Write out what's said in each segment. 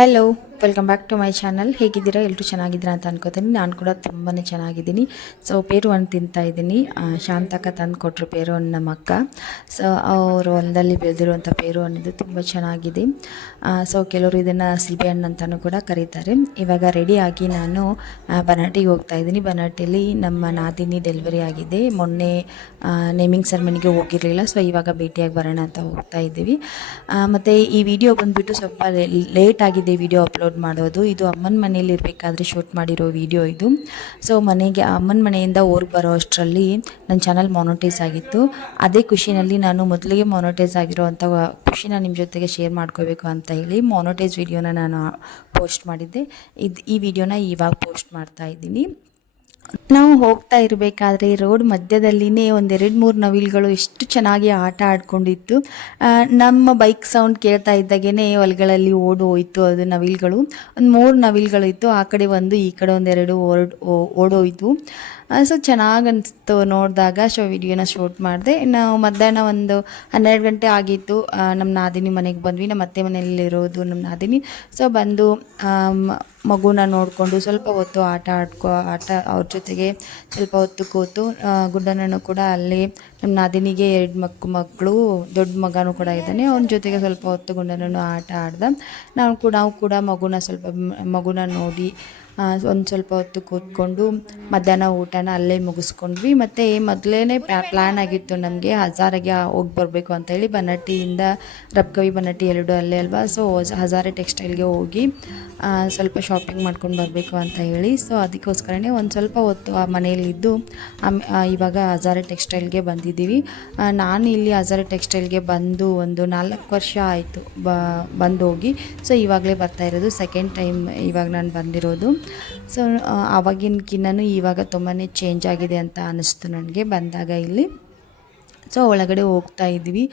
Hello, welcome back to my channel. ಹೇಗಿದ್ದೀರಾ? ಎಲ್ಲರೂ ಚೆನ್ನಾಗಿದ್ದೀರಾ ಅಂತ ಅನ್ಕೋತೀನಿ. ನಾನು ಕೂಡ ತುಂಬಾ ಚೆನ್ನಾಗಿದ್ದೀನಿ. ಸೊ ಪೇರು ಹಣ್ಣು ತಿಂತಾ ಇದ್ದೀನಿ. ಶಾಂತಕ್ಕ ತಂದು ಕೊಟ್ಟರು ಪೇರು ಹಣ್ಣು ನಮ್ಮ ಅಕ್ಕ. ಸೊ ಅವರು ಹೊಲದಲ್ಲಿ ಬೆಳೆದಿರುವಂಥ ಪೇರು ಹಣ್ಣಿದು ತುಂಬ ಚೆನ್ನಾಗಿದೆ. ಸೊ ಕೆಲವರು ಇದನ್ನು ಸೀಬೆ ಹಣ್ಣು ಅಂತಲೂ ಕೂಡ ಕರೀತಾರೆ. ಇವಾಗ ರೆಡಿಯಾಗಿ ನಾನು ಬನಾಟಿಗೆ ಹೋಗ್ತಾ ಇದ್ದೀನಿ. ಬನಾಟಿಯಲ್ಲಿ ನಮ್ಮ ನಾದಿನಿ ಡೆಲಿವರಿ ಆಗಿದೆ. ಮೊನ್ನೆ ನೇಮಿಂಗ್ ಸೆರೆಮನಿಗೆ ಹೋಗಿರಲಿಲ್ಲ. ಸೊ ಇವಾಗ ಭೇಟಿಯಾಗಿ ಬರೋಣ ಅಂತ ಹೋಗ್ತಾ ಇದ್ದೀವಿ. ಮತ್ತು ಈ ವಿಡಿಯೋ ಬಂದುಬಿಟ್ಟು ಸ್ವಲ್ಪ ಲೇಟ್ ಆಗಿದೆ ವಿಡಿಯೋ ಅಪ್ಲೋಡ್ ಮಾಡೋದು. ಇದು ಅಮ್ಮನ ಮನೇಲಿ ಇರಬೇಕಾದ್ರೆ ಶೂಟ್ ಮಾಡಿರೋ ವಿಡಿಯೋ ಇದು. ಸೊ ಮನೆಗೆ ಅಮ್ಮನ ಮನೆಯಿಂದ ಊರಿಗೆ ಬರೋ ಅಷ್ಟರಲ್ಲಿ ನನ್ನ ಚಾನಲ್ ಮಾನಿಟೈಸ್ ಆಗಿತ್ತು. ಅದೇ ಖುಷಿನಲ್ಲಿ ನಾನು ಮೊದಲಿಗೆ ಮಾನಿಟೈಸ್ ಆಗಿರೋವಂಥ ಖುಷಿನ ನಿಮ್ಮ ಜೊತೆಗೆ ಶೇರ್ ಮಾಡ್ಕೋಬೇಕು ಅಂತ ಹೇಳಿ ಮಾನಿಟೈಸ್ ವಿಡಿಯೋನ ನಾನು ಪೋಸ್ಟ್ ಮಾಡಿದ್ದೆ. ಈ ವಿಡಿಯೋನ ಇವಾಗ ಪೋಸ್ಟ್ ಮಾಡ್ತಾ ಇದ್ದೀನಿ. ನಾವು ಹೋಗ್ತಾ ಇರಬೇಕಾದ್ರೆ ರೋಡ್ ಮಧ್ಯದಲ್ಲಿನೇ ಒಂದೆರಡು ಮೂರು ನವಿಲುಗಳು ಎಷ್ಟು ಚೆನ್ನಾಗಿ ಆಟ ಆಡ್ಕೊಂಡಿತ್ತು. ನಮ್ಮ ಬೈಕ್ ಸೌಂಡ್ ಕೇಳ್ತಾ ಇದ್ದಾಗೇ ಹೊಲಗಳಲ್ಲಿ ಓಡಿ ಹೋಯಿತು ಅದು ನವಿಲುಗಳು. ಒಂದು 3 ನವಿಲುಗಳು ಇತ್ತು. ಆ ಕಡೆ ಒಂದು, ಈ ಕಡೆ ಒಂದೆರಡು ಓಡೋಯ್ತು. ಸೊ ಚೆನ್ನಾಗಿ ಅನಿಸ್ತು ನೋಡಿದಾಗ. ಸೊ ವಿಡಿಯೋನ ಶೂಟ್ ಮಾಡಿದೆ. ನಾವು ಮಧ್ಯಾಹ್ನ ಒಂದು 12 ಗಂಟೆ ಆಗಿತ್ತು. ನಮ್ಮ ನಾದಿನಿ ಮನೆಗೆ ಬಂದ್ವಿ. ನಮ್ಮ ಅತ್ತೆ ಮನೆಯಲ್ಲಿರೋದು ನಮ್ಮ ನಾದಿನಿ. ಸೊ ಬಂದು ಮಗುನ ನೋಡಿಕೊಂಡು ಸ್ವಲ್ಪ ಹೊತ್ತು ಆಟ ಅವ್ರ ಜೊತೆಗೆ ಸ್ವಲ್ಪ ಹೊತ್ತು ಕೂತು, ಗುಡ್ಡನೂ ಕೂಡ ಅಲ್ಲಿ ನಮ್ಮ ನಾದಿನಿಗೆ 2 ಮಕ್ಕಳು, ದೊಡ್ಡ ಮಗನೂ ಕೂಡ ಇದ್ದಾನೆ. ಅವನ ಜೊತೆಗೆ ಸ್ವಲ್ಪ ಹೊತ್ತು ಗುಂಡನೂ ಆಟ ಆಡ್ದೆ. ನಾವು ಕೂಡ ಮಗುನ ನೋಡಿ ಒಂದು ಸ್ವಲ್ಪ ಹೊತ್ತು ಕೂತ್ಕೊಂಡು ಮಧ್ಯಾಹ್ನ ಊಟನ ಅಲ್ಲೇ ಮುಗಿಸ್ಕೊಂಡ್ವಿ. ಮತ್ತು ಮೊದಲೇ ಪ್ಲ್ಯಾನ್ ಆಗಿತ್ತು ನಮಗೆ ಹಜಾರಿಗೆ ಹೋಗಿ ಬರಬೇಕು ಅಂತೇಳಿ. ಬನಟ್ಟಿಯಿಂದ ರಬ್ಕವಿ ಬನಟ್ಟಿ 2 ಅಲ್ಲೇ ಅಲ್ವಾ. ಸೊ ಹಜಾರೆ ಟೆಕ್ಸ್ಟೈಲ್ಗೆ ಹೋಗಿ ಸ್ವಲ್ಪ ಶಾಪಿಂಗ್ ಮಾಡ್ಕೊಂಡು ಬರಬೇಕು ಅಂತ ಹೇಳಿ. ಸೊ ಅದಕ್ಕೋಸ್ಕರನೇ ಒಂದು ಸ್ವಲ್ಪ ಹೊತ್ತು ಆ ಮನೆಯಲ್ಲಿದ್ದು ಇವಾಗ ಹಜಾರೆ ಟೆಕ್ಸ್ಟೈಲ್ಗೆ ಬಂದಿದ್ದೀವಿ. ನಾನು ಇಲ್ಲಿ ಹಜಾರೆ ಟೆಕ್ಸ್ಟೈಲ್ಗೆ ಬಂದು ಒಂದು 4 ವರ್ಷ ಆಯಿತು ಬಂದು ಹೋಗಿ. ಸೊ ಇವಾಗಲೇ ಬರ್ತಾ ಇರೋದು ಸೆಕೆಂಡ್ ಟೈಮ್ ಇವಾಗ ನಾನು ಬಂದಿರೋದು. ಸೊ ಆವಾಗಿನಕ್ಕಿಂತನೂ ಇವಾಗ ತುಂಬಾ ಚೇಂಜ್ ಆಗಿದೆ ಅಂತ ಅನ್ನಿಸ್ತು ನನಗೆ ಬಂದಾಗ ಇಲ್ಲಿ. ಸೊ ಒಳಗಡೆ ಹೋಗ್ತಾ ಇದ್ವಿ.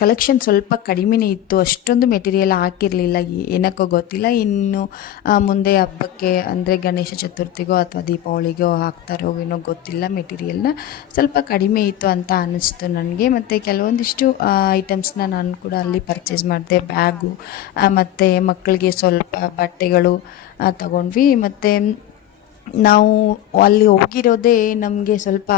ಕಲೆಕ್ಷನ್ ಸ್ವಲ್ಪ ಕಡಿಮೆನೇ ಇತ್ತು. ಅಷ್ಟೊಂದು ಮೆಟೀರಿಯಲ್ ಹಾಕಿರಲಿಲ್ಲ, ಏನಕ್ಕೋ ಗೊತ್ತಿಲ್ಲ. ಇನ್ನು ಮುಂದೆ ಹಬ್ಬಕ್ಕೆ ಅಂದರೆ ಗಣೇಶ ಚತುರ್ಥಿಗೋ ಅಥವಾ ದೀಪಾವಳಿಗೋ ಹಾಕ್ತಾರೋ ಏನೋ ಗೊತ್ತಿಲ್ಲ. ಮೆಟೀರಿಯಲ್ನ ಸ್ವಲ್ಪ ಕಡಿಮೆ ಇತ್ತು ಅಂತ ಅನ್ನಿಸ್ತು ನನಗೆ. ಮತ್ತು ಕೆಲವೊಂದಿಷ್ಟು ಐಟಮ್ಸ್ನ ನಾನು ಕೂಡ ಅಲ್ಲಿ ಪರ್ಚೇಸ್ ಮಾಡಿದೆ. ಬ್ಯಾಗು ಮತ್ತು ಮಕ್ಕಳಿಗೆ ಸ್ವಲ್ಪ ಬಟ್ಟೆಗಳು ತಗೊಂಡ್ವಿ. ಮತ್ತು ನಾವು ಅಲ್ಲಿ ಹೋಗಿರೋದೇ ನಮಗೆ ಸ್ವಲ್ಪ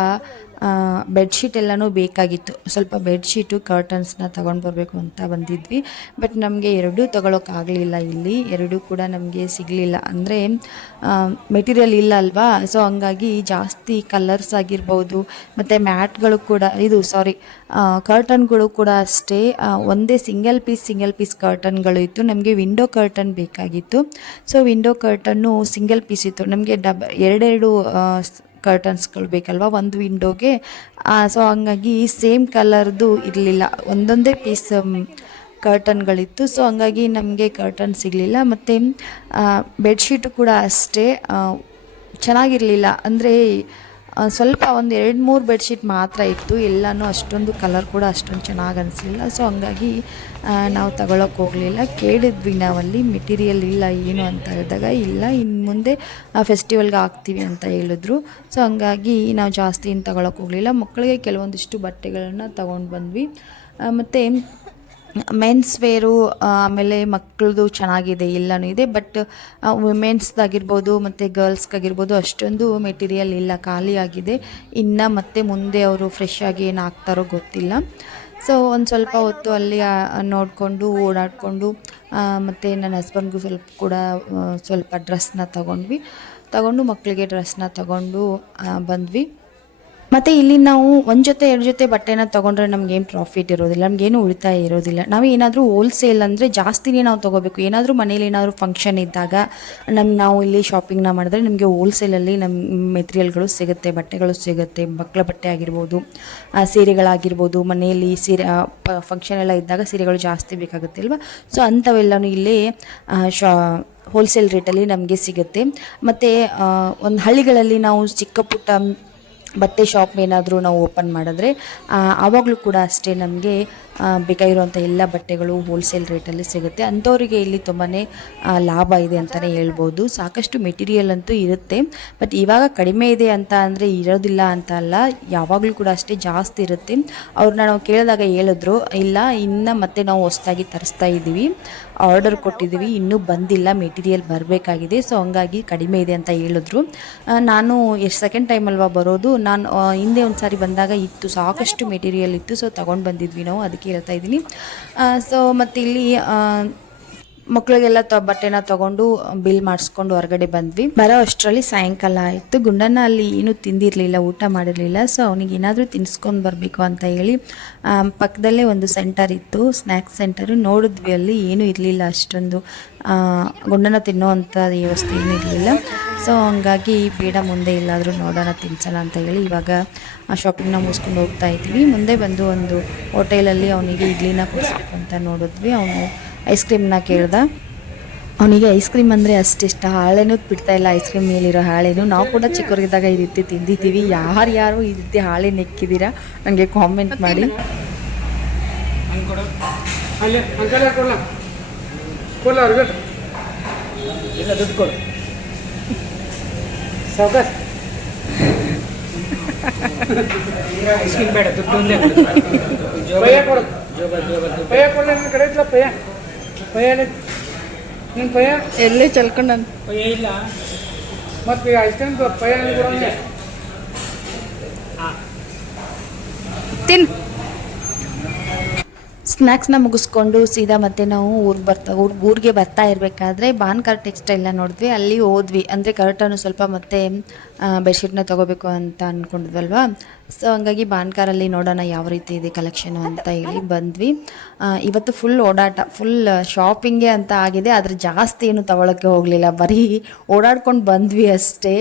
ಬೆಡ್ಶೀಟ್ ಎಲ್ಲನೂ ಬೇಕಾಗಿತ್ತು. ಸ್ವಲ್ಪ ಬೆಡ್ಶೀಟು ಕರ್ಟನ್ಸ್ನ ತೊಗೊಂಡು ಬರಬೇಕು ಅಂತ ಬಂದಿದ್ವಿ. ಬಟ್ ನಮಗೆ ಎರಡೂ ತೊಗೊಳಕ್ಕಾಗಲಿಲ್ಲ. ಇಲ್ಲಿ ಎರಡೂ ಕೂಡ ನಮಗೆ ಸಿಗಲಿಲ್ಲ. ಅಂದರೆ ಮೆಟೀರಿಯಲ್ ಇಲ್ಲ ಅಲ್ವಾ. ಸೊ ಹಂಗಾಗಿ ಜಾಸ್ತಿ ಕಲರ್ಸ್ ಆಗಿರ್ಬೋದು ಮತ್ತು ಮ್ಯಾಟ್ಗಳು ಕೂಡ ಕರ್ಟನ್ಗಳು ಕೂಡ ಅಷ್ಟೇ. ಒಂದೇ ಸಿಂಗಲ್ ಪೀಸ್ ಕರ್ಟನ್ಗಳು ಇತ್ತು. ನಮಗೆ ವಿಂಡೋ ಕರ್ಟನ್ ಬೇಕಾಗಿತ್ತು. ಸೊ ವಿಂಡೋ ಕರ್ಟನ್ನು ಸಿಂಗಲ್ ಪೀಸ್ ಇತ್ತು. ನಮಗೆ ಎರಡೆರಡು ಕರ್ಟನ್ಸ್ಗಳು ಬೇಕಲ್ವ ಒಂದು ವಿಂಡೋಗೆ. ಸೊ ಹಂಗಾಗಿ ಸೇಮ್ ಕಲರ್ದು ಇರಲಿಲ್ಲ, ಒಂದೊಂದೇ ಪೀಸ್ ಕರ್ಟನ್ಗಳಿತ್ತು. ಸೊ ಹಂಗಾಗಿ ನಮಗೆ ಕರ್ಟನ್ ಸಿಗಲಿಲ್ಲ. ಮತ್ತು ಬೆಡ್ಶೀಟು ಕೂಡ ಅಷ್ಟೇ ಚೆನ್ನಾಗಿರಲಿಲ್ಲ. ಅಂದರೆ ಸ್ವಲ್ಪ ಒಂದು 2-3 ಬೆಡ್ಶೀಟ್ ಮಾತ್ರ ಇತ್ತು. ಎಲ್ಲನೂ ಅಷ್ಟೊಂದು ಕಲರ್ ಕೂಡ ಅಷ್ಟೊಂದು ಚೆನ್ನಾಗಿ ಅನಿಸಲಿಲ್ಲ. ಸೊ ಹಂಗಾಗಿ ನಾವು ತಗೊಳಕ್ಕೆ ಹೋಗಲಿಲ್ಲ. ಕೇಳಿದ್ವಿ ನಾವಲ್ಲಿ ಮೆಟೀರಿಯಲ್ ಇಲ್ಲ ಏನು ಅಂತ ಹೇಳಿದಾಗ, ಇಲ್ಲ ಇನ್ನು ಮುಂದೆ ಫೆಸ್ಟಿವಲ್ಗೆ ಹಾಕ್ತೀವಿ ಅಂತ ಹೇಳಿದ್ರು. ಸೊ ಹಂಗಾಗಿ ನಾವು ಜಾಸ್ತಿ ಏನು ತಗೊಳಕ್ಕೆ ಹೋಗಲಿಲ್ಲ. ಮಕ್ಕಳಿಗೆ ಕೆಲವೊಂದಿಷ್ಟು ಬಟ್ಟೆಗಳನ್ನು ತಗೊಂಡು ಬಂದ್ವಿ. ಮತ್ತು ಮೆನ್ಸ್ ವೇರು ಆಮೇಲೆ ಮಕ್ಕಳದು ಚೆನ್ನಾಗಿದೆ, ಎಲ್ಲನೂ ಇದೆ. ಬಟ್ ವುಮೆನ್ಸ್ದಾಗಿರ್ಬೋದು ಮತ್ತು ಗರ್ಲ್ಸ್ಗಾಗಿರ್ಬೋದು ಅಷ್ಟೊಂದು ಮೆಟೀರಿಯಲ್ ಇಲ್ಲ, ಖಾಲಿ ಆಗಿದೆ. ಇನ್ನು ಮತ್ತೆ ಮುಂದೆ ಅವರು ಫ್ರೆಶ್ ಆಗಿ ಏನು ಹಾಕ್ತಾರೋ ಗೊತ್ತಿಲ್ಲ. ಸೊ ಒಂದು ಸ್ವಲ್ಪ ಹೊತ್ತು ಅಲ್ಲಿ ನೋಡಿಕೊಂಡು ಓಡಾಡಿಕೊಂಡು ಮತ್ತು ನನ್ನ ಹಸ್ಬೆಂಡ್ಗೂ ಸ್ವಲ್ಪ ಡ್ರೆಸ್ನ ತಗೊಂಡು ಮಕ್ಕಳಿಗೆ ಡ್ರೆಸ್ನ ತಗೊಂಡು ಬಂದ್ವಿ. ಮತ್ತು ಇಲ್ಲಿ ನಾವು 1 ಜೊತೆ 2 ಜೊತೆ ಬಟ್ಟೆನ ತೊಗೊಂಡ್ರೆ ನಮಗೇನು ಪ್ರಾಫಿಟ್ ಇರೋದಿಲ್ಲ, ನಮಗೇನು ಉಳಿತಾಯ ಇರೋದಿಲ್ಲ. ನಾವು ಏನಾದರೂ ಹೋಲ್ಸೇಲ್ ಅಂದರೆ ಜಾಸ್ತಿನೇ ನಾವು ತೊಗೋಬೇಕು. ಏನಾದರೂ ಮನೇಲಿ ಏನಾದರೂ ಫಂಕ್ಷನ್ ಇದ್ದಾಗ ನಾವು ಇಲ್ಲಿ ಶಾಪಿಂಗ್ನ ಮಾಡಿದ್ರೆ ನಮಗೆ ಹೋಲ್ಸೇಲಲ್ಲಿ ನಮ್ಮ ಮೆಟೀರಿಯಲ್ಗಳು ಸಿಗುತ್ತೆ, ಬಟ್ಟೆಗಳು ಸಿಗುತ್ತೆ. ಮಕ್ಕಳ ಬಟ್ಟೆ ಆಗಿರ್ಬೋದು, ಸೀರೆಗಳಾಗಿರ್ಬೋದು. ಮನೆಯಲ್ಲಿ ಫಂಕ್ಷನ್ ಎಲ್ಲ ಇದ್ದಾಗ ಸೀರೆಗಳು ಜಾಸ್ತಿ ಬೇಕಾಗುತ್ತೆ ಅಲ್ವಾ. ಸೊ ಅಂಥವೆಲ್ಲನೂ ಇಲ್ಲಿ ಹೋಲ್ಸೇಲ್ ರೇಟಲ್ಲಿ ನಮಗೆ ಸಿಗುತ್ತೆ. ಮತ್ತು ಒಂದು ಹಳ್ಳಿಗಳಲ್ಲಿ ನಾವು ಚಿಕ್ಕ ಪುಟ್ಟ ಬಟ್ಟೆ ಶಾಪ್ ಏನಾದರೂ ನಾವು ಓಪನ್ ಮಾಡಿದ್ರೆ ಆವಾಗಲೂ ಕೂಡ ಅಷ್ಟೇ ನಮಗೆ ಬೇಕಾಗಿರುವಂಥ ಎಲ್ಲ ಬಟ್ಟೆಗಳು ಹೋಲ್ಸೇಲ್ ರೇಟಲ್ಲಿ ಸಿಗುತ್ತೆ. ಅಂಥವರಿಗೆ ಇಲ್ಲಿ ತುಂಬಾ ಲಾಭ ಇದೆ ಅಂತಲೇ ಹೇಳ್ಬೋದು. ಸಾಕಷ್ಟು ಮೆಟೀರಿಯಲ್ ಅಂತೂ ಇರುತ್ತೆ. ಬಟ್ ಇವಾಗ ಕಡಿಮೆ ಇದೆ ಅಂತ ಅಂದರೆ ಇರೋದಿಲ್ಲ ಅಂತ ಅಲ್ಲ, ಯಾವಾಗಲೂ ಕೂಡ ಅಷ್ಟೇ ಜಾಸ್ತಿ ಇರುತ್ತೆ. ಅವ್ರನ್ನ ನಾವು ಕೇಳಿದಾಗ ಹೇಳಿದ್ರು, ಇಲ್ಲ ಇನ್ನು ಮತ್ತೆ ನಾವು ಹೊಸದಾಗಿ ತರಿಸ್ತಾ ಇದ್ದೀವಿ ಆರ್ಡರ್ ಕೊಟ್ಟಿದ್ದೀವಿ, ಇನ್ನೂ ಬಂದಿಲ್ಲ, ಮೆಟೀರಿಯಲ್ ಬರಬೇಕಾಗಿದೆ. ಸೊ ಹಂಗಾಗಿ ಕಡಿಮೆ ಇದೆ ಅಂತ ಹೇಳಿದ್ರು. ನಾನು ಎಷ್ಟು ಸೆಕೆಂಡ್ ಟೈಮ್ ಅಲ್ವಾ ಬರೋದು, ನಾನು ಹಿಂದೆ ಒಂದು ಸಾರಿ ಬಂದಾಗ ಇತ್ತು, ಸಾಕಷ್ಟು ಮೆಟೀರಿಯಲ್ ಇತ್ತು. ಸೊ ತೊಗೊಂಡು ಬಂದಿದ್ವಿ ನಾವು, ಅದಕ್ಕೆ ಹೇಳ್ತಾ ಇದ್ದೀನಿ. ಸೊ ಮತ್ತು ಇಲ್ಲಿ ಮಕ್ಕಳಿಗೆಲ್ಲ ಬಟ್ಟೆನ ತೊಗೊಂಡು ಬಿಲ್ ಮಾಡಿಸ್ಕೊಂಡು ಹೊರಗಡೆ ಬಂದ್ವಿ. ಬರೋ ಅಷ್ಟರಲ್ಲಿ ಸಾಯಂಕಾಲ ಆಯಿತು. ಗುಂಡನ್ನ ಅಲ್ಲಿ ಏನೂ ತಿಂದಿರಲಿಲ್ಲ, ಊಟ ಮಾಡಿರಲಿಲ್ಲ. ಸೊ ಅವನಿಗೆ ಏನಾದರೂ ತಿನ್ಸ್ಕೊಂಡು ಬರಬೇಕು ಅಂತ ಹೇಳಿ ಪಕ್ಕದಲ್ಲೇ ಒಂದು ಸೆಂಟರ್ ಇತ್ತು, ಸ್ನ್ಯಾಕ್ಸ್ ಸೆಂಟರು. ನೋಡಿದ್ವಿ, ಅಲ್ಲಿ ಏನೂ ಇರಲಿಲ್ಲ ಅಷ್ಟೊಂದು, ಗುಂಡನ್ನ ತಿನ್ನೋ ಅಂಥ ವ್ಯವಸ್ಥೆ ಏನೂ ಇರಲಿಲ್ಲ. ಸೊ ಹಂಗಾಗಿ ಬೇಡ, ಮುಂದೆ ಎಲ್ಲಾದರೂ ನೋಡೋಣ, ತಿನ್ಸೋಣ ಅಂತ ಹೇಳಿ ಇವಾಗ ಶಾಪಿಂಗ್ನ ಮುಗಿಸ್ಕೊಂಡು ಹೋಗ್ತಾ ಇದ್ವಿ. ಮುಂದೆ ಬಂದು ಒಂದು ಹೋಟೆಲಲ್ಲಿ ಅವನಿಗೆ ಇಡ್ಲಿನ ಕೊಡಿಸ್ಬೇಕು ಅಂತ ನೋಡಿದ್ವಿ. ಅವನು ಐಸ್ ಕ್ರೀಮ್ನ ಕೇಳ್ದ. ಅವನಿಗೆ ಐಸ್ ಕ್ರೀಮ್ ಅಂದರೆ ಅಷ್ಟಿಷ್ಟ, ಹಾಳೇನೂ ಬಿಡ್ತಾಯಿಲ್ಲ ಐಸ್ ಕ್ರೀಮ್ ಮೇಲಿರೋ ಹಾಳೇನು. ನಾವು ಕೂಡ ಚಿಕ್ಕವರಿದ್ದಾಗ ಈ ರೀತಿ ತಿಂದಿದ್ದೀವಿ. ಯಾರು ಈ ರೀತಿ ಹಾಳೆ ನೆಕ್ಕಿದ್ದೀರಾ ನನಗೆ ಕಾಮೆಂಟ್ ಮಾಡಿ. ಎಲ್ಲೇ ಚಲ್ಕೊಂಡ ಇಲ್ಲ ಮತ್ತೆ ಐಸ್ ಕ್ರೀಮ್ ತಿನ್. ಸ್ನ್ಯಾಕ್ಸ್ನ ಮುಗಿಸ್ಕೊಂಡು ಸೀದಾ ಮತ್ತೆ ನಾವು ಊರಿಗೆ ಬರ್ತಾ ಇರಬೇಕಾದ್ರೆ ಬಾನ್ಕಾರ್ ಟೆಕ್ಸ್ಟೈಲ್ನ ನೋಡಿದ್ವಿ. ಅಲ್ಲಿ ಹೋದ್ವಿ, ಅಂದರೆ ಕರ್ಟನ್ನು ಸ್ವಲ್ಪ ಮತ್ತೆ ಬೆಡ್ಶೀಟ್ನ ತೊಗೋಬೇಕು ಅಂತ ಅಂದ್ಕೊಂಡಿದ್ವಲ್ವ. ಸೊ ಹಂಗಾಗಿ ಬಾನ್ಕಾರಲ್ಲಿ ನೋಡೋಣ ಯಾವ ರೀತಿ ಇದೆ ಕಲೆಕ್ಷನು ಅಂತ ಹೇಳಿ ಬಂದ್ವಿ. ಇವತ್ತು ಫುಲ್ ಓಡಾಟ, ಫುಲ್ ಶಾಪಿಂಗೇ ಅಂತ ಆಗಿದೆ. ಆದರೆ ಜಾಸ್ತಿ ಏನು ತೊಗೊಳಕ್ಕೆ ಹೋಗಲಿಲ್ಲ, ಬರೀ ಓಡಾಡ್ಕೊಂಡು ಬಂದ್ವಿ ಅಷ್ಟೇ.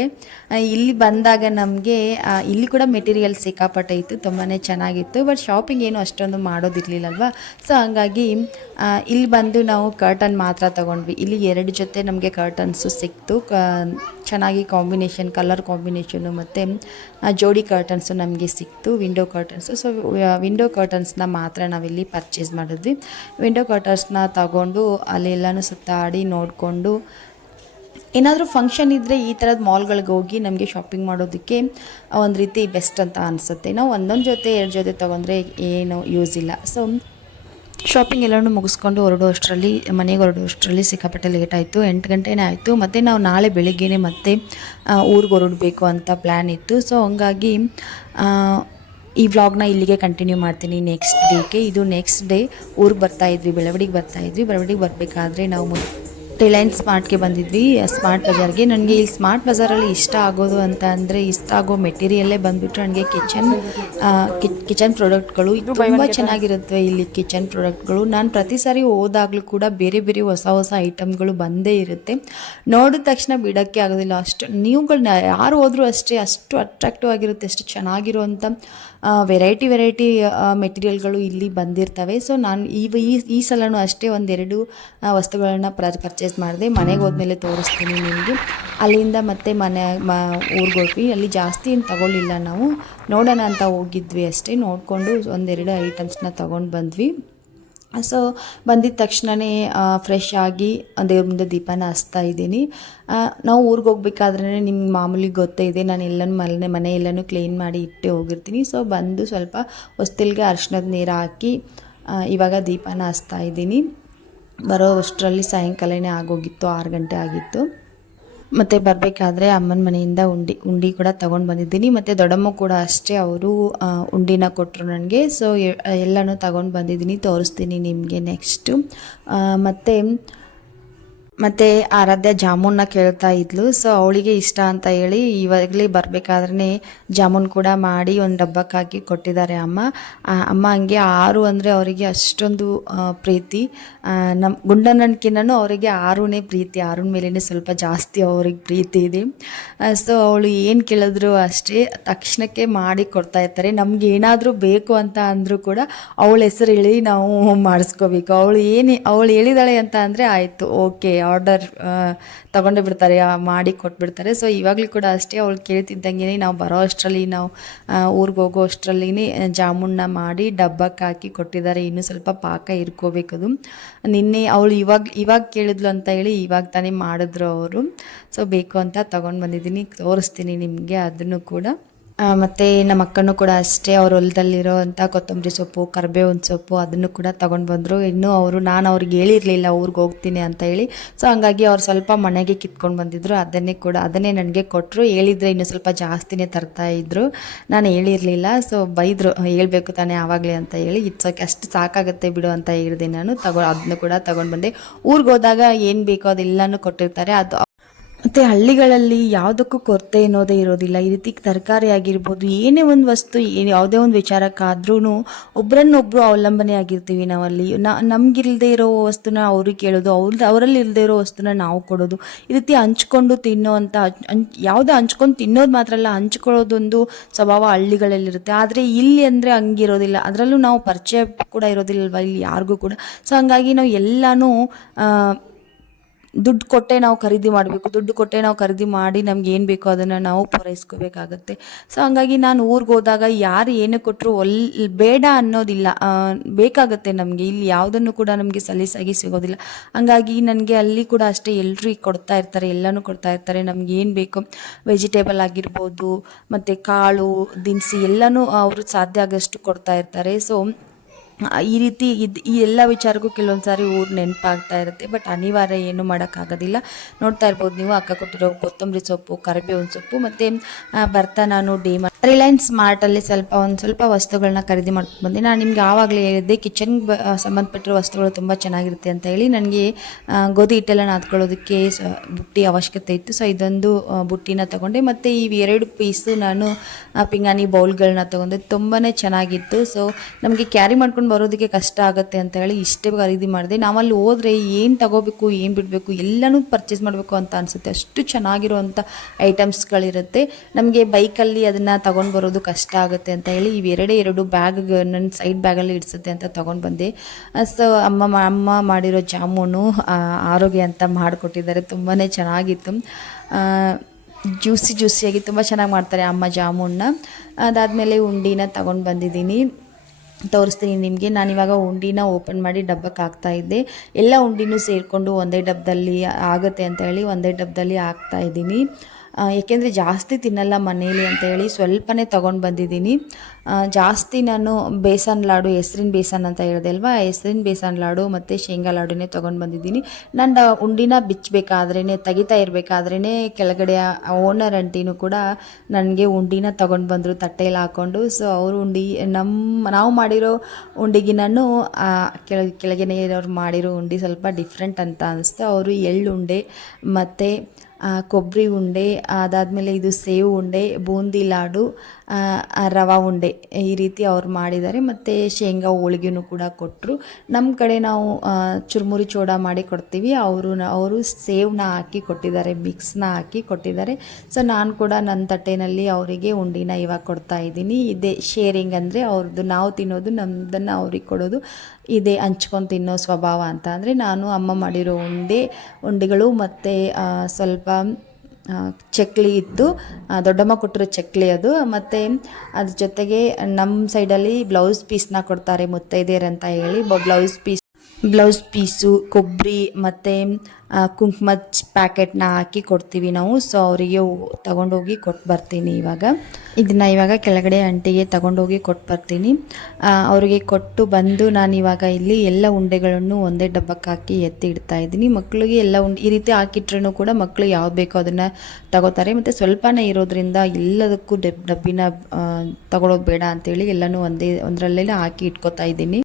ಇಲ್ಲಿ ಬಂದಾಗ ನಮಗೆ ಇಲ್ಲಿ ಕೂಡ ಮೆಟೀರಿಯಲ್ ಸಿಕ್ಕಾಪಟ್ಟೆ ಇತ್ತು, ತುಂಬಾ ಚೆನ್ನಾಗಿತ್ತು. ಬಟ್ ಶಾಪಿಂಗ್ ಏನು ಅಷ್ಟೊಂದು ಮಾಡೋದಿರಲಿಲ್ಲಲ್ವ. ಸೊ ಹಂಗಾಗಿ ಇಲ್ಲಿ ಬಂದು ನಾವು ಕರ್ಟನ್ ಮಾತ್ರ ತೊಗೊಂಡ್ವಿ. ಇಲ್ಲಿ 2 ಜೊತೆ ನಮಗೆ ಕರ್ಟನ್ಸು ಸಿಕ್ತು, ಚೆನ್ನಾಗಿ ಕಾಂಬಿನೇಷನ್, ಕಲರ್ ಕಾಂಬಿನೇಷನು ಮತ್ತು ಜೋಡಿ ಕರ್ಟನ್ಸು ನಮಗೆ ಸಿಕ್ತು, ವಿಂಡೋ ಕರ್ಟನ್ಸು. ಸೊ ವಿಂಡೋ ಕರ್ಟನ್ಸ್ನ ಮಾತ್ರ ನಾವಿಲ್ಲಿ ಪರ್ಚೇಸ್ ಮಾಡಿದ್ವಿ. ವಿಂಡೋ ಕರ್ಟನ್ಸ್ನ ತಗೊಂಡು ಅಲ್ಲೆಲ್ಲನೂ ಸುತ್ತಾಡಿ ನೋಡಿಕೊಂಡು, ಏನಾದರೂ ಫಂಕ್ಷನ್ ಇದ್ದರೆ ಈ ಥರದ ಮಾಲ್ಗಳಿಗೆ ಹೋಗಿ ನಮಗೆ ಶಾಪಿಂಗ್ ಮಾಡೋದಕ್ಕೆ ಒಂದು ರೀತಿ ಬೆಸ್ಟ್ ಅಂತ ಅನಿಸುತ್ತೆ. ನಾವು ಒಂದೊಂದು ಜೊತೆ 2 ಜೊತೆ ತೊಗೊಂಡ್ರೆ ಏನು ಯೂಸ್ ಇಲ್ಲ. ಸೊ ಶಾಪಿಂಗ್ ಎಲ್ಲನೂ ಮುಗಿಸ್ಕೊಂಡು ಮನೆಗೆ ಹೊರಡೋ ಅಷ್ಟರಲ್ಲಿ ಸಿಕ್ಕಾಪಟ್ಟೆ ಲೇಟ್ ಆಯಿತು, 8 ಗಂಟೆನೇ ಆಯಿತು. ಮತ್ತು ನಾವು ನಾಳೆ ಬೆಳಿಗ್ಗೆನೇ ಮತ್ತೆ ಊರಿಗೆ ಹೊರಡಬೇಕು ಅಂತ ಪ್ಲ್ಯಾನ್ ಇತ್ತು. ಸೊ ಹಂಗಾಗಿ ಈ ವ್ಲಾಗ್ನ ಇಲ್ಲಿಗೆ ಕಂಟಿನ್ಯೂ ಮಾಡ್ತೀನಿ ನೆಕ್ಸ್ಟ್ ಡೇಗೆ. ಇದು ನೆಕ್ಸ್ಟ್ ಡೇ ಊರಿಗೆ ಬರ್ತಾಯಿದ್ವಿ, ಬೆಳವಡಿಗೆ ಬರಬೇಕಾದ್ರೆ ನಾವು ರಿಲಯನ್ಸ್ ಸ್ಮಾರ್ಟ್ಗೆ ಬಂದಿದ್ವಿ, ಸ್ಮಾರ್ಟ್ ಬಜಾರ್ಗೆ. ನನಗೆ ಈ ಸ್ಮಾರ್ಟ್ ಬಜಾರಲ್ಲಿ ಇಷ್ಟ ಆಗೋದು ಅಂತ ಅಂದರೆ, ಇಷ್ಟ ಆಗೋ ಮೆಟೀರಿಯಲ್ಲೇ ಬಂದುಬಿಟ್ಟು ನನಗೆ ಕಿಚನ್ ಪ್ರಾಡಕ್ಟ್ಗಳು ತುಂಬ ಚೆನ್ನಾಗಿರುತ್ತೆ. ಇಲ್ಲಿ ಕಿಚನ್ ಪ್ರಾಡಕ್ಟ್ಗಳು ನಾನು ಪ್ರತಿ ಸಾರಿ ಹೋದಾಗಲೂ ಕೂಡ ಬೇರೆ ಬೇರೆ ಹೊಸ ಐಟಮ್ಗಳು ಬಂದೇ ಇರುತ್ತೆ. ನೋಡಿದ ತಕ್ಷಣ ಬಿಡೋಕ್ಕೆ ಆಗೋದಿಲ್ಲ. ಅಷ್ಟು ನೀವುಗಳನ್ನ ಯಾರು ಹೋದರೂ ಅಷ್ಟೇ, ಅಷ್ಟು ಅಟ್ರಾಕ್ಟಿವ್ ಆಗಿರುತ್ತೆ, ಅಷ್ಟು ಚೆನ್ನಾಗಿರುವಂಥ ವೆರೈಟಿ ಮೆಟೀರಿಯಲ್ಗಳು ಇಲ್ಲಿ ಬಂದಿರ್ತವೆ. ಸೊ ನಾನು ಈ ಸಲನೂ ಅಷ್ಟೇ 1-2 ವಸ್ತುಗಳನ್ನ ಪರ್ಚೇಸ್ ಮಾಡಿದೆ. ಮನೆಗೆ ಹೋದ್ಮೇಲೆ ತೋರಿಸ್ತೀನಿ ನಿಮಗೆ. ಅಲ್ಲಿಂದ ಮತ್ತೆ ಊರಿಗೆ ಹೋದ್ವಿ. ಅಲ್ಲಿ ಜಾಸ್ತಿ ಏನು ತಗೊಳ್ಳಿಲ್ಲ, ನಾವು ನೋಡೋಣ ಅಂತ ಹೋಗಿದ್ವಿ ಅಷ್ಟೇ. ನೋಡಿಕೊಂಡು 1-2 ಐಟಮ್ಸ್ನ ತೊಗೊಂಡು ಬಂದ್ವಿ. ಸೊ ಬಂದಿದ್ದ ತಕ್ಷಣವೇ ಫ್ರೆಶ್ ಆಗಿ ದೇವ್ರ ಮುಂದೆ ದೀಪನ ಹಚ್ತಾ ಇದ್ದೀನಿ. ನಾವು ಊರಿಗೆ ಹೋಗ್ಬೇಕಾದ್ರೆ ನಿಮ್ಗೆ ಮಾಮೂಲಿ ಗೊತ್ತೇ ಇದೆ, ನಾನು ಮನೆ ಎಲ್ಲನೂ ಕ್ಲೀನ್ ಮಾಡಿ ಇಟ್ಟೆ ಹೋಗಿರ್ತೀನಿ. ಸೊ ಬಂದು ಸ್ವಲ್ಪ ಹೊಸ್ತಿಲ್ಗೆ ಅರಿಶಿಣದ ನೀರು ಹಾಕಿ ಇವಾಗ ದೀಪನ ಹಚ್ತಾ ಇದ್ದೀನಿ. ಬರೋ ಅಷ್ಟರಲ್ಲಿ ಸಾಯಂಕಾಲನೇ ಆಗೋಗಿತ್ತು, 6 ಗಂಟೆ ಆಗಿತ್ತು. ಮತ್ತು ಬರಬೇಕಾದ್ರೆ ಅಮ್ಮನ ಮನೆಯಿಂದ ಉಂಡಿ ಕೂಡ ತೊಗೊಂಡು ಬಂದಿದ್ದೀನಿ. ಮತ್ತು ದೊಡ್ಡಮ್ಮ ಕೂಡ ಅಷ್ಟೇ, ಅವರು ಉಂಡಿನ ಕೊಟ್ಟರು ನನಗೆ. ಸೊ ಎಲ್ಲನೂ ತೊಗೊಂಡು ಬಂದಿದ್ದೀನಿ, ತೋರಿಸ್ತೀನಿ ನಿಮಗೆ ನೆಕ್ಸ್ಟು. ಮತ್ತು ಆರಾಧ್ಯ ಜಾಮೂನ್ನ ಕೇಳ್ತಾ ಇದ್ಲು. ಸೊ ಅವಳಿಗೆ ಇಷ್ಟ ಅಂತ ಹೇಳಿ ಇವಾಗಲೇ ಬರಬೇಕಾದ್ರೆ ಜಾಮೂನ್ ಕೂಡ ಮಾಡಿ ಒಂದು ಡಬ್ಬಕ್ಕೆ ಹಾಕಿ ಕೊಟ್ಟಿದ್ದಾರೆ ಅಮ್ಮ. ಹಂಗೆ ಆರು ಅಂದರೆ ಅವರಿಗೆ ಅಷ್ಟೊಂದು ಪ್ರೀತಿ. ನಮ್ಮ ಗುಂಡಣ್ಣನಕ್ಕಿಂತನೂ ಅವರಿಗೆ ಆರುನೇ ಪ್ರೀತಿ, ಆರುನ ಮೇಲೇ ಸ್ವಲ್ಪ ಜಾಸ್ತಿ ಅವ್ರಿಗೆ ಪ್ರೀತಿ ಇದೆ. ಸೊ ಅವಳು ಏನು ಕೇಳಿದ್ರು ಅಷ್ಟೇ ತಕ್ಷಣಕ್ಕೆ ಮಾಡಿ ಕೊಡ್ತಾ ಇರ್ತಾರೆ. ನಮ್ಗೆ ಏನಾದರೂ ಬೇಕು ಅಂತ ಅಂದರೂ ಕೂಡ ಅವಳ ಹೆಸರು ಹೇಳಿ ನಾವು ಮಾಡಿಸ್ಕೋಬೇಕು. ಅವಳು ಹೇಳಿದಾಳೆ ಅಂತ ಅಂದರೆ ಆಯಿತು, ಓಕೆ, ಆರ್ಡರ್ ತೊಗೊಂಡು ಬಿಡ್ತಾರೆ, ಮಾಡಿ ಕೊಟ್ಬಿಡ್ತಾರೆ. ಸೊ ಇವಾಗಲೂ ಕೂಡ ಅಷ್ಟೇ, ಅವಳು ಕೇಳ್ತಿದ್ದಂಗೆ ನಾವು ಬರೋ ಅಷ್ಟರಲ್ಲಿ, ನಾವು ಊರಿಗೆ ಹೋಗೋ ಅಷ್ಟರಲ್ಲಿನೇ ಜಾಮೂನ್ನ ಮಾಡಿ ಡಬ್ಬಕ್ಕೆ ಹಾಕಿ ಕೊಟ್ಟಿದ್ದಾರೆ. ಇನ್ನೂ ಸ್ವಲ್ಪ ಪಾಕ ಇರ್ಕೋಬೇಕದು. ನಿನ್ನೆ ಅವಳು ಇವಾಗ ಕೇಳಿದ್ಲು ಅಂತ ಹೇಳಿ ಇವಾಗ ತಾನೇ ಮಾಡಿದ್ರು ಅವರು. ಸೊ ಬೇಕು ಅಂತ ತೊಗೊಂಡು ಬಂದಿದ್ದೀನಿ, ತೋರಿಸ್ತೀನಿ ನಿಮಗೆ ಅದನ್ನು ಕೂಡ. ಮತ್ತು ನಮ್ಮ ಅಕ್ಕನೂ ಕೂಡ ಅಷ್ಟೇ ಅವ್ರ ಹೊಲದಲ್ಲಿರೋ ಅಂಥ ಕೊತ್ತಂಬರಿ ಸೊಪ್ಪು ಕರಿಬೇವಿನ ಸೊಪ್ಪು ಅದನ್ನು ಕೂಡ ತೊಗೊಂಡು ಬಂದರು. ಇನ್ನೂ ನಾನು ಅವ್ರಿಗೆ ಹೇಳಿರಲಿಲ್ಲ ಊರಿಗೆ ಹೋಗ್ತೀನಿ ಅಂತ ಹೇಳಿ. ಸೊ ಹಂಗಾಗಿ ಅವ್ರು ಸ್ವಲ್ಪ ಮನೆಗೆ ಕಿತ್ಕೊಂಡು ಬಂದಿದ್ದರು. ಅದನ್ನೇ ನನಗೆ ಕೊಟ್ಟರು. ಹೇಳಿದರೆ ಇನ್ನೂ ಸ್ವಲ್ಪ ಜಾಸ್ತಿನೇ ತರ್ತಾಯಿದ್ರು, ನಾನು ಹೇಳಿರಲಿಲ್ಲ. ಸೊ ಬೈದರು, ಹೇಳಬೇಕು ತಾನೇ ಆವಾಗಲೇ ಅಂತ ಹೇಳಿ. ಇಟ್ಸೋಕೆ ಅಷ್ಟು ಸಾಕಾಗುತ್ತೆ ಬಿಡು ಅಂತ ಹೇಳಿದೆ ನಾನು. ಅದನ್ನು ಕೂಡ ತೊಗೊಂಡು ಬಂದೆ. ಊರಿಗೆ ಹೋದಾಗ ಏನು ಬೇಕೋ ಅದೆಲ್ಲನೂ ಕೊಟ್ಟಿರ್ತಾರೆ. ಮತ್ತು ಹಳ್ಳಿಗಳಲ್ಲಿ ಯಾವುದಕ್ಕೂ ಕೊರತೆ ಅನ್ನೋದೇ ಇರೋದಿಲ್ಲ. ಈ ರೀತಿ ತರಕಾರಿ ಆಗಿರ್ಬೋದು, ಏನೇ ಒಂದು ವಸ್ತು ಯಾವುದೇ ಒಂದು ವಿಚಾರಕ್ಕಾದ್ರೂ ಒಬ್ಬರನ್ನೊಬ್ಬರು ಅವಲಂಬನೆ ಆಗಿರ್ತೀವಿ ನಾವಲ್ಲಿ. ನಮಗಿಲ್ಲದೆ ಇರೋ ವಸ್ತುನ ಅವ್ರಿಗೆ ಕೇಳೋದು, ಅವರಲ್ಲಿ ಇಲ್ಲದೆ ಇರೋ ವಸ್ತುನ ನಾವು ಕೊಡೋದು. ಈ ರೀತಿ ಹಂಚ್ಕೊಂಡು ತಿನ್ನೋ ಅಂಥ ಯಾವುದೇ ಹಂಚ್ಕೊಂಡು ತಿನ್ನೋದು ಮಾತ್ರ ಅಲ್ಲ, ಹಂಚ್ಕೊಳ್ಳೋದೊಂದು ಸ್ವಭಾವ ಹಳ್ಳಿಗಳಲ್ಲಿರುತ್ತೆ. ಆದರೆ ಇಲ್ಲಿ ಅಂದರೆ ಹಂಗಿರೋದಿಲ್ಲ. ಅದರಲ್ಲೂ ನಾವು ಪರಿಚಯ ಕೂಡ ಇರೋದಿಲ್ಲಲ್ವ ಇಲ್ಲಿ ಯಾರಿಗೂ ಕೂಡ. ಸೊ ಹಂಗಾಗಿ ನಾವು ಎಲ್ಲನೂ ದುಡ್ಡು ಕೊಟ್ಟೆ ನಾವು ಖರೀದಿ ಮಾಡಬೇಕು. ದುಡ್ಡು ಕೊಟ್ಟೆ ನಾವು ಖರೀದಿ ಮಾಡಿ ನಮ್ಗೆ ಏನು ಬೇಕೋ ಅದನ್ನು ನಾವು ಪೂರೈಸ್ಕೋಬೇಕಾಗತ್ತೆ. ಸೊ ಹಂಗಾಗಿ ನಾನು ಊರಿಗೆ ಹೋದಾಗ ಯಾರು ಏನೇ ಕೊಟ್ಟರು ಬೇಡ ಅನ್ನೋದಿಲ್ಲ, ಬೇಕಾಗುತ್ತೆ ನಮಗೆ. ಇಲ್ಲಿ ಯಾವುದನ್ನು ಕೂಡ ನಮಗೆ ಸಲೀಸಾಗಿ ಸಿಗೋದಿಲ್ಲ. ಹಂಗಾಗಿ ನನಗೆ ಅಲ್ಲಿ ಕೂಡ ಅಷ್ಟೇ, ಎಲ್ಲರೂ ಕೊಡ್ತಾ ಇರ್ತಾರೆ, ಎಲ್ಲನೂ ಕೊಡ್ತಾ ಇರ್ತಾರೆ. ನಮ್ಗೆ ಏನು ಬೇಕು ವೆಜಿಟೇಬಲ್ ಆಗಿರ್ಬೋದು, ಮತ್ತು ಕಾಳು ದಿನಸಿ ಎಲ್ಲನೂ ಅವರು ಸಾಧ್ಯ ಆಗೋಷ್ಟು ಕೊಡ್ತಾ ಇರ್ತಾರೆ. ಸೊ ಈ ರೀತಿ ಈ ಎಲ್ಲ ವಿಚಾರಕ್ಕೂ ಕೆಲವೊಂದು ಸಾರಿ ಊರು ನೆನಪಾಗ್ತಾ ಇರುತ್ತೆ. ಬಟ್ ಅನಿವಾರ್ಯ, ಏನು ಮಾಡೋಕ್ಕಾಗೋದಿಲ್ಲ. ನೋಡ್ತಾ ಇರ್ಬೋದು ನೀವು, ಅಕ್ಕ ಕೊಟ್ಟಿರೋ ಕೊತ್ತಂಬರಿ ಸೊಪ್ಪು ಕರಿಬೇವಿನ ಸೊಪ್ಪು. ಮತ್ತು ಬರ್ತಾ ನಾನು ರಿಲಯನ್ಸ್ ಮಾರ್ಟಲ್ಲಿ ಒಂದು ಸ್ವಲ್ಪ ವಸ್ತುಗಳನ್ನ ಖರೀದಿ ಮಾಡ್ಕೊಂಡು ಬಂದೆ. ನಾನು ನಿಮ್ಗೆ ಆವಾಗಲೇ ಹೇಳಿದ್ದೆ ಕಿಚನ್ಗೆ ಸಂಬಂಧಪಟ್ಟಿರೋ ವಸ್ತುಗಳು ತುಂಬ ಚೆನ್ನಾಗಿರುತ್ತೆ ಅಂತ ಹೇಳಿ. ನನಗೆ ಗೋಧಿ ಹಿಟ್ಟೆಲ್ಲ ನಾದ್ಕೊಳ್ಳೋದಕ್ಕೆ ಬುಟ್ಟಿ ಅವಶ್ಯಕತೆ ಇತ್ತು. ಸೊ ಇದೊಂದು ಬುಟ್ಟಿನ ತೊಗೊಂಡೆ. ಮತ್ತು ಈ 2 ಪೀಸು ನಾನು ಪಿಂಗಾಣಿ ಬೌಲ್ಗಳನ್ನ ತೊಗೊಂಡೆ. ತುಂಬಾ ಚೆನ್ನಾಗಿತ್ತು. ಸೊ ನಮಗೆ ಕ್ಯಾರಿ ಮಾಡ್ಕೊಂಡು ಬರೋದಕ್ಕೆ ಕಷ್ಟ ಆಗುತ್ತೆ ಅಂತ ಹೇಳಿ ಇಷ್ಟೇ ಖರೀದಿ ಮಾಡಿದೆ. ನಾವಲ್ಲಿ ಹೋದರೆ ಏನು ತಗೋಬೇಕು ಏನು ಬಿಡಬೇಕು ಎಲ್ಲನೂ ಪರ್ಚೇಸ್ ಮಾಡಬೇಕು ಅಂತ ಅನಿಸುತ್ತೆ. ಅಷ್ಟು ಚೆನ್ನಾಗಿರುವಂಥ ಐಟಮ್ಸ್ಗಳಿರುತ್ತೆ. ನಮಗೆ ಬೈಕಲ್ಲಿ ಅದನ್ನು ತೊಗೊಂಡು ಬರೋದು ಕಷ್ಟ ಆಗುತ್ತೆ ಅಂತ ಹೇಳಿ ಎರಡು ಬ್ಯಾಗ್ ನನ್ನ ಸೈಡ್ ಬ್ಯಾಗಲ್ಲಿ ಇಡಿಸುತ್ತೆ ಅಂತ ತೊಗೊಂಡು ಬಂದೆ. ಸೊ ಅಮ್ಮ ಮಾಡಿರೋ ಜಾಮೂನು ಆರೋಗ್ಯ ಅಂತ ಮಾಡಿಕೊಟ್ಟಿದ್ದಾರೆ. ತುಂಬಾ ಚೆನ್ನಾಗಿತ್ತು. ಜ್ಯೂಸಿಯಾಗಿ ತುಂಬ ಚೆನ್ನಾಗಿ ಮಾಡ್ತಾರೆ ಅಮ್ಮ ಜಾಮೂನ್ನ. ಅದಾದಮೇಲೆ ಉಂಡಿನ ತೊಗೊಂಡು ಬಂದಿದ್ದೀನಿ, ತೋರಿಸ್ತೀನಿ ನಿಮಗೆ. ನಾನಿವಾಗ ಉಂಡಿನ ಓಪನ್ ಮಾಡಿ ಡಬ್ಬಕ್ಕೆ ಹಾಕ್ತಾಯಿದ್ದೆ. ಎಲ್ಲ ಉಂಡಿನೂ ಸೇರಿಕೊಂಡು ಒಂದೇ ಡಬ್ಬದಲ್ಲಿ ಆಗುತ್ತೆ ಅಂತ ಹೇಳಿ ಒಂದೇ ಡಬ್ಬದಲ್ಲಿ ಹಾಕ್ತಾಯಿದ್ದೀನಿ. ಏಕೆಂದರೆ ಜಾಸ್ತಿ ತಿನ್ನಲ್ಲ ಮನೇಲಿ ಅಂತ ಹೇಳಿ ಸ್ವಲ್ಪನೇ ತೊಗೊಂಡು ಬಂದಿದ್ದೀನಿ. ಜಾಸ್ತಿ ನಾನು ಬೇಸನ್ ಲಾಡು, ಹೆಸ್ರಿನ ಬೇಸನ್ ಅಂತ ಹೇಳಿದೆ ಅಲ್ವಾ, ಹೆಸ್ರಿನ ಬೇಸನ್ ಲಾಡು ಮತ್ತು ಶೇಂಗಾ ಲಾಡುನೇ ತೊಗೊಂಡು ಬಂದಿದ್ದೀನಿ. ನಾನು ಉಂಡಿನ ಬಿಚ್ಚಬೇಕಾದ್ರೇ, ತೆಗಿತಾ ಇರಬೇಕಾದ್ರೇ ಕೆಳಗಡೆ ಓನರ್ ಆಂಟಿನೂ ಕೂಡ ನನಗೆ ಉಂಡಿನ ತೊಗೊಂಡು ಬಂದರು ತಟ್ಟೆಯಲ್ಲಿ ಹಾಕ್ಕೊಂಡು. ಸೊ ಅವರು ನಾವು ಮಾಡಿರೋ ಉಂಡಿಗೆ ನಾನು ಕೆಳಗಡೆ ಇರೋರು ಮಾಡಿರೋ ಉಂಡೆ ಸ್ವಲ್ಪ ಡಿಫ್ರೆಂಟ್ ಅಂತ ಅನಿಸ್ತು. ಅವರು ಎಳ್ಳುಂಡೆ ಮತ್ತು ಕೊಬ್ಬರಿ ಉಂಡೆ, ಅದಾದಮೇಲೆ ಇದು ಸೇವು ಉಂಡೆ, ಬೂಂದಿ ಲಾಡು, ರವಾ ಉಂಡೆ ಈ ರೀತಿ ಅವ್ರು ಮಾಡಿದ್ದಾರೆ. ಮತ್ತು ಶೇಂಗಾ ಹೋಳಿಗೆನೂ ಕೂಡ ಕೊಟ್ಟರು. ನಮ್ಮ ಕಡೆ ನಾವು ಚುರುಮುರಿ ಚೂಡ ಮಾಡಿ ಕೊಡ್ತೀವಿ, ಅವರು ಸೇವನ್ನ ಹಾಕಿ ಕೊಟ್ಟಿದ್ದಾರೆ, ಮಿಕ್ಸ್ನ ಹಾಕಿ ಕೊಟ್ಟಿದ್ದಾರೆ. ಸೊ ನಾನು ಕೂಡ ನನ್ನ ತಟ್ಟೆನಲ್ಲಿ ಅವರಿಗೆ ಉಂಡಿನ ಇವಾಗ ಕೊಡ್ತಾಯಿದ್ದೀನಿ. ಇದೇ ಶೇರಿಂಗ್ ಅಂದರೆ ಅವ್ರದ್ದು ನಾವು ತಿನ್ನೋದು, ನಮ್ಮದನ್ನು ಅವ್ರಿಗೆ ಕೊಡೋದು, ಇದೇ ಹಂಚ್ಕೊಂಡು ತಿನ್ನೋ ಸ್ವಭಾವ ಅಂತ. ಅಂದರೆ ನಾನು ಅಮ್ಮ ಮಾಡಿರೋ ಉಂಡೆಗಳು ಮತ್ತು ಸ್ವಲ್ಪ ಚಕ್ಲಿ ಇತ್ತು, ದೊಡ್ಡಮ್ಮ ಕೊಟ್ಟಿರೋ ಚಕ್ಲಿ ಅದು. ಮತ್ತು ಅದ್ರ ಜೊತೆಗೆ ನಮ್ಮ ಸೈಡಲ್ಲಿ ಬ್ಲೌಸ್ ಪೀಸ್ನ ಕೊಡ್ತಾರೆ ಮುತ್ತೈದೆಯರು ಅಂತ ಹೇಳಿ. ಬ್ಲೌಸ್ ಪೀಸು, ಕೊಬ್ಬರಿ ಮತ್ತು ಕುಂಕುಮದ ಪ್ಯಾಕೆಟ್ನ ಹಾಕಿ ಕೊಡ್ತೀವಿ ನಾವು. ಸೊ ಅವರಿಗೆ ತಗೊಂಡೋಗಿ ಕೊಟ್ಟು ಬರ್ತೀನಿ. ಇವಾಗ ಕೆಳಗಡೆ ಆಂಟಿಗೆ ತಗೊಂಡೋಗಿ ಕೊಟ್ಟು ಬರ್ತೀನಿ. ಅವರಿಗೆ ಕೊಟ್ಟು ಬಂದು ನಾನು ಇವಾಗ ಇಲ್ಲಿ ಎಲ್ಲ ಉಂಡೆಗಳನ್ನು ಒಂದೇ ಡಬ್ಬಕ್ಕೆ ಹಾಕಿ ಎತ್ತಿ ಇಡ್ತಾ ಇದ್ದೀನಿ. ಮಕ್ಕಳಿಗೆ ಎಲ್ಲ ಈ ರೀತಿ ಹಾಕಿಟ್ರೂ ಕೂಡ ಮಕ್ಕಳು ಯಾವ್ದು ಬೇಕೋ ಅದನ್ನು ತಗೋತಾರೆ. ಮತ್ತು ಸ್ವಲ್ಪನೇ ಇರೋದ್ರಿಂದ ಎಲ್ಲದಕ್ಕೂ ಡಬ್ಬಿನ ತಗೊಳ್ಳೋದು ಬೇಡ ಅಂತೇಳಿ ಎಲ್ಲನೂ ಒಂದರಲ್ಲೇ ಹಾಕಿ ಇಟ್ಕೋತಾ ಇದ್ದೀನಿ.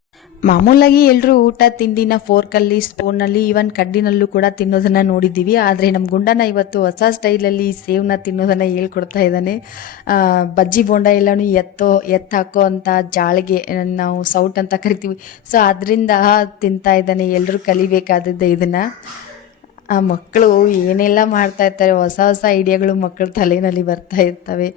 ಮಾಮೂಲಾಗಿ ಎಲ್ಲರೂ ಊಟ ತಿಂಡಿನ ಫೋರ್ಕಲ್ಲಿ, ಸ್ಪೂನಲ್ಲಿ, ಈವನ್ ಕಡ್ಡಿನಲ್ಲೂ ಕೂಡ ತಿನ್ನೋದನ್ನು ನೋಡಿದ್ದೀವಿ. ಆದರೆ ನಮ್ಮ ಗುಂಡನ ಇವತ್ತು ಹೊಸ ಸ್ಟೈಲಲ್ಲಿ ಸೇವನ್ನ ತಿನ್ನೋದನ್ನು ಹೇಳ್ಕೊಡ್ತಾ ಇದ್ದಾನೆ. ಬಜ್ಜಿ ಬೋಂಡ ಎಲ್ಲನೂ ಎತ್ತಾಕೋ ಅಂತ ಜಾಳಿಗೆ, ನಾವು ಸೌಟ್ ಅಂತ ಕರಿತೀವಿ, ಸೊ ಅದರಿಂದ ತಿಂತಾ ಇದ್ದಾನೆ. ಎಲ್ಲರೂ ಕಲಿಬೇಕಾದದ್ದು ಇದನ್ನು. ಮಕ್ಕಳು ಏನೆಲ್ಲ ಮಾಡ್ತಾ ಇರ್ತಾರೆ, ಹೊಸ ಐಡಿಯಾಗಳು ಮಕ್ಕಳ ತಲೆಯಲ್ಲಿ ಬರ್ತಾ ಇರ್ತವೆ.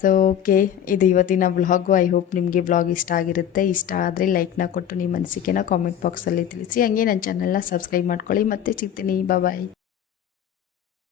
ಸೊ ಓಕೆ, ಇದು ಇವತ್ತಿನ ವ್ಲಾಗು. ಐ ಹೋಪ್ ನಿಮಗೆ ವ್ಲಾಗ್ ಇಷ್ಟ ಆಗಿರುತ್ತೆ. ಇಷ್ಟ ಆದರೆ ಲೈಕ್ನ ಕೊಟ್ಟು ನಿಮ್ಮ ಅನಿಸಿಕೆನ ಕಾಮೆಂಟ್ ಬಾಕ್ಸಲ್ಲಿ ತಿಳಿಸಿ. ಹಂಗೆ ನನ್ನ ಚಾನಲ್ನ ಸಬ್ಸ್ಕ್ರೈಬ್ ಮಾಡ್ಕೊಳ್ಳಿ. ಮತ್ತೆ ಸಿಗ್ತೀನಿ. ಬಾಯ್.